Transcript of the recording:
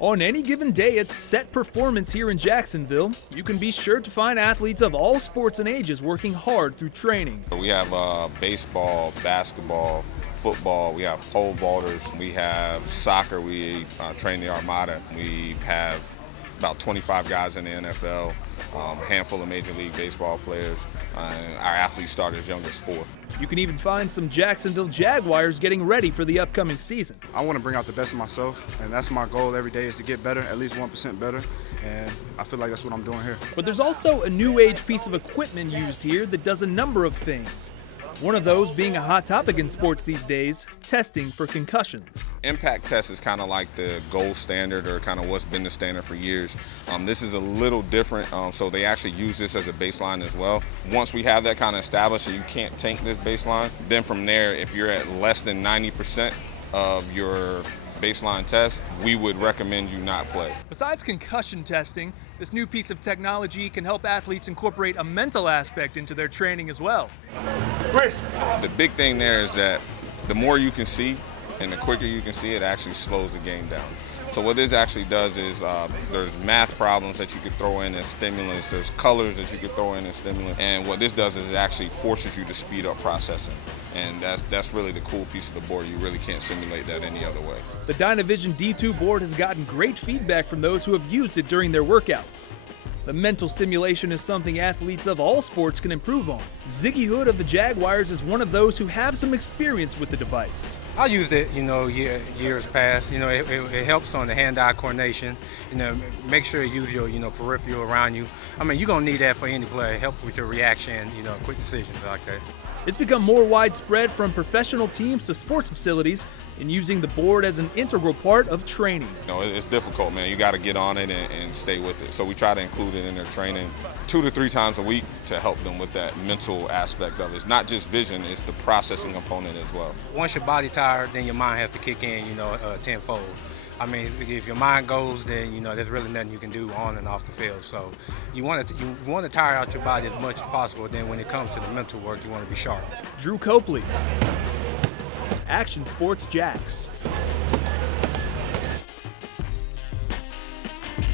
On any given day, it's set performance here in Jacksonville. You can be sure to find athletes of all sports and ages working hard through training. We have baseball, basketball, football, we have pole vaulters, we have soccer, we train the Armada. We have about 25 guys in the NFL, a handful of Major League Baseball players. Our athletes start as young as 4. You can even find some Jacksonville Jaguars getting ready for the upcoming season. I want to bring out the best of myself, and that's my goal every day, is to get better, at least 1% better, and I feel like that's what I'm doing here. But there's also a new age piece of equipment used here that does a number of things. One of those being a hot topic in sports these days, testing for concussions. Impact test is kind of like the gold standard, or kind of what's been the standard for years. This is a little different, so they actually use this as a baseline as well. Once we have that kind of established and you can't tank this baseline, then from there, if you're at less than 90% of your baseline test, we would recommend you not play. Besides concussion testing, this new piece of technology can help athletes incorporate a mental aspect into their training as well. The big thing there is that the more you can see and the quicker you can see, it actually slows the game down. So what this actually does is there's math problems that you could throw in as stimulants, there's colors that you could throw in as stimulants, and what this does is it actually forces you to speed up processing. And that's really the cool piece of the board. You really can't simulate that any other way. The Dynavision D2 board has gotten great feedback from those who have used it during their workouts. The mental stimulation is something athletes of all sports can improve on. Ziggy Hood of the Jaguars is one of those who have some experience with the device. I used it, years past. It helps on the hand-eye coordination. Make sure you use your, peripheral around you. I mean, you're gonna need that for any player. It helps with your reaction, quick decisions like that. It's become more widespread from professional teams to sports facilities in using the board as an integral part of training. It's difficult, man. You got to get on it and stay with it. So we try to include it in their training 2 to 3 times a week to help them with that mental aspect of it. It's not just vision, it's the processing component as well. Once your body tired, then your mind has to kick in, tenfold. I mean, if your mind goes, then there's really nothing you can do on and off the field. So you want to tire out your body as much as possible. Then when it comes to the mental work, you want to be sharp. Drew Copley, Action Sports Jacks.